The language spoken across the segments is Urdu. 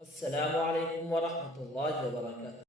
السلام علیکم ورحمۃ اللہ وبرکاتہ۔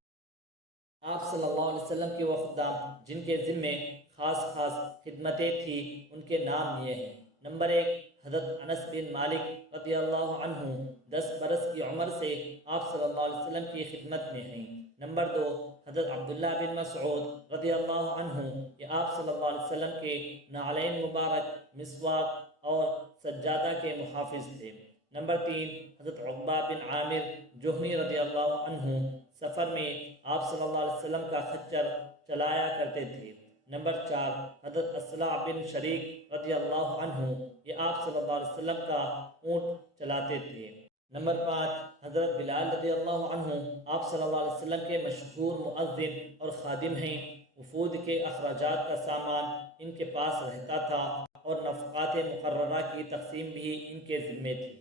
آپ صلی اللہ علیہ وسلم کے وہ خدام جن کے ذمے خاص خاص خدمتیں تھیں ان کے نام یہ ہیں۔ نمبر 1، حضرت انس بن مالک رضی اللہ عنہ 10 برس کی عمر سے آپ صلی اللہ علیہ وسلم کی خدمت میں ہیں۔ نمبر 2، حضرت عبداللہ بن مسعود رضی اللہ عنہ، یہ آپ صلی اللہ علیہ وسلم کے نعلین مبارک، مسواک اور سجادہ کے محافظ تھے۔ نمبر 3، حضرت عقبہ بن عامر جوہنی رضی اللہ عنہ سفر میں آپ صلی اللہ علیہ وسلم کا خچر چلایا کرتے تھے۔ نمبر 4، حضرت اصلع بن شریک رضی اللہ عنہ، یہ آپ صلی اللہ علیہ وسلم کا اونٹ چلاتے تھے۔ نمبر 5، حضرت بلال رضی اللہ عنہ، آپ صلی اللہ علیہ وسلم کے مشہور مؤذن اور خادم ہیں۔ وفود کے اخراجات کا سامان ان کے پاس رہتا تھا اور نفقات مقررہ کی تقسیم بھی ان کے ذمے تھی۔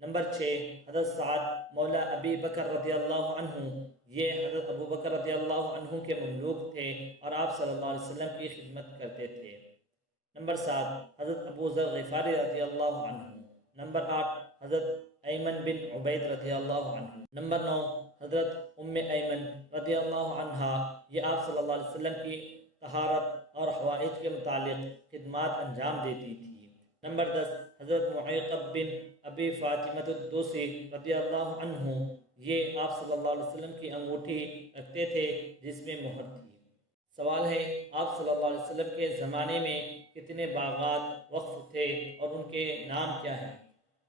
نمبر 6، حضرت سعد مولا ابی بکر رضی اللہ عنہ، یہ حضرت ابو بکر رضی اللہ عنہ کے مملوک تھے اور آپ صلی اللہ علیہ وسلم کی خدمت کرتے تھے۔ نمبر 7، حضرت ابو ذر غفاری رضی اللہ عنہ۔ نمبر 8، حضرت ایمن بن عبید رضی اللہ عنہ۔ نمبر 9، حضرت ام ایمن رضی اللہ عنہا، یہ آپ صلی اللہ علیہ وسلم کی طہارت اور حوائج کے متعلق خدمات انجام دیتی تھی۔ نمبر 10، حضرت معیقب بن ابی فاطمہ الدوسی رضی اللہ عنہ، یہ آپ صلی اللہ علیہ وسلم کی انگوٹھی رکھتے تھے جس میں مہر تھی۔ سوال ہے، آپ صلی اللہ علیہ وسلم کے زمانے میں کتنے باغات وقف تھے اور ان کے نام کیا ہیں؟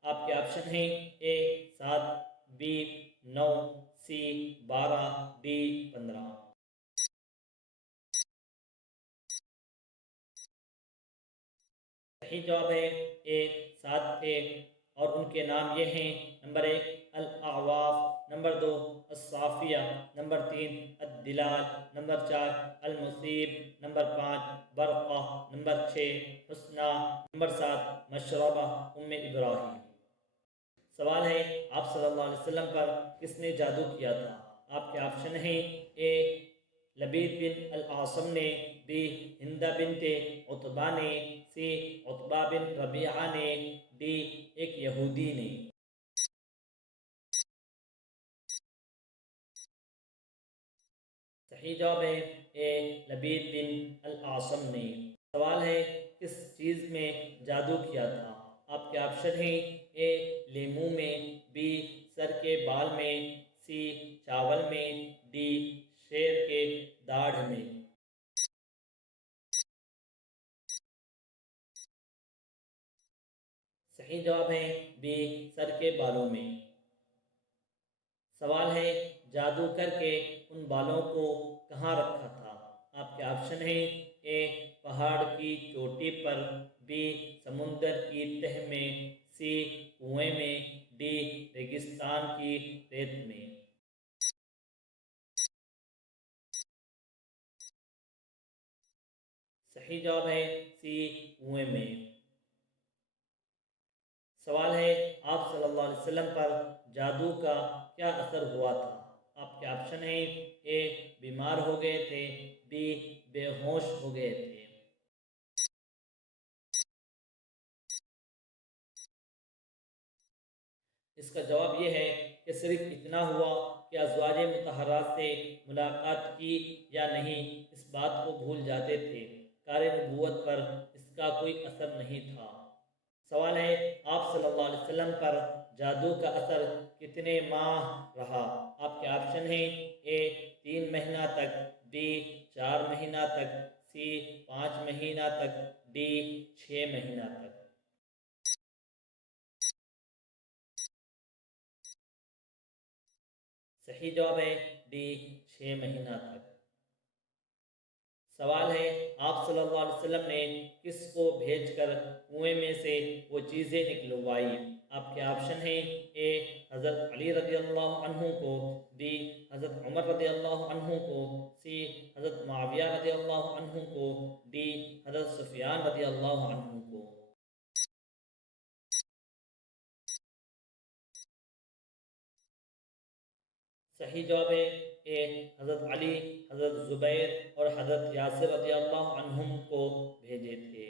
آپ کے آپشن ہیں: اے 7، بی 9، سی 12، ڈی 15۔ صحیح جواب ہے اے 7 تھے اور ان کے نام یہ ہیں: نمبر 1 الاعواف، نمبر 2 الصافیہ، نمبر 3 الدلال، نمبر 4 المصیب، نمبر 5 برقہ، نمبر 6 حسنہ، نمبر 7 مشربہ ام ابراہیم۔ سوال ہے، آپ صلی اللہ علیہ وسلم پر کس نے جادو کیا تھا؟ آپ کے آپشن ہیں: اے لبید بن العاصم نے، بی ہندہ بنت عتبہ نے، سی عتبہ بن ربیعہ نے، ڈی ایک یہودی نے۔ صحیح جواب ہے اے لبید بن العاصم نے۔ سوال ہے، کس چیز میں جادو کیا تھا؟ آپ کے آپشن ہیں: اے لیمو میں، بی سر کے بال میں، سی چاول میں، ڈی شیر کے داڑھ میں۔ صحیح جواب ہے بی سر کے بالوں میں۔ سوال ہے، جادو کر کے ان بالوں کو کہاں رکھا تھا؟ آپ کے آپشن ہیں: اے پہاڑ کی چوٹی پر، بی سمندر کی تہ میں، سی کنویں میں، ڈی ریگستان کی ریت میں۔ صحیح جواب ہے سی کنویں میں۔ سوال ہے، آپ صلی اللہ علیہ وسلم پر جادو کا کیا اثر ہوا تھا؟ آپ کے آپشن ہیں: اے بیمار ہو گئے تھے، بی بے ہوش ہو گئے تھے۔ اس کا جواب یہ ہے کہ صرف اتنا ہوا کہ ازواج مطہرات سے ملاقات کی یا نہیں، اس بات کو بھول جاتے تھے۔ کار نبوت پر اس کا کوئی اثر نہیں تھا۔ سوال ہے، آپ صلی اللہ علیہ وسلم پر جادو کا اثر کتنے ماہ رہا؟ آپ کے آپشن ہیں: اے 3 مہینہ تک، بی 4 مہینہ تک، سی 5 مہینہ تک، ڈی 6 مہینہ تک۔ صحیح جواب ہے ڈی 6 مہینہ تک۔ سوال ہے، آپ صلی اللہ علیہ وسلم نے کس کو بھیج کر کنویں میں سے وہ چیزیں نکلوائی؟ آپ کے آپشن ہیں: اے حضرت علی رضی اللہ عنہ کو، بی حضرت عمر رضی اللہ عنہ کو، سی حضرت معاویہ رضی اللہ عنہ کو، ڈی حضرت سفیان رضی اللہ عنہ کو۔ صحیح جواب ہے اے حضرت علی، حضرت زبیر اور حضرت یاسر رضی اللہ عنہم کو بھیجے تھے۔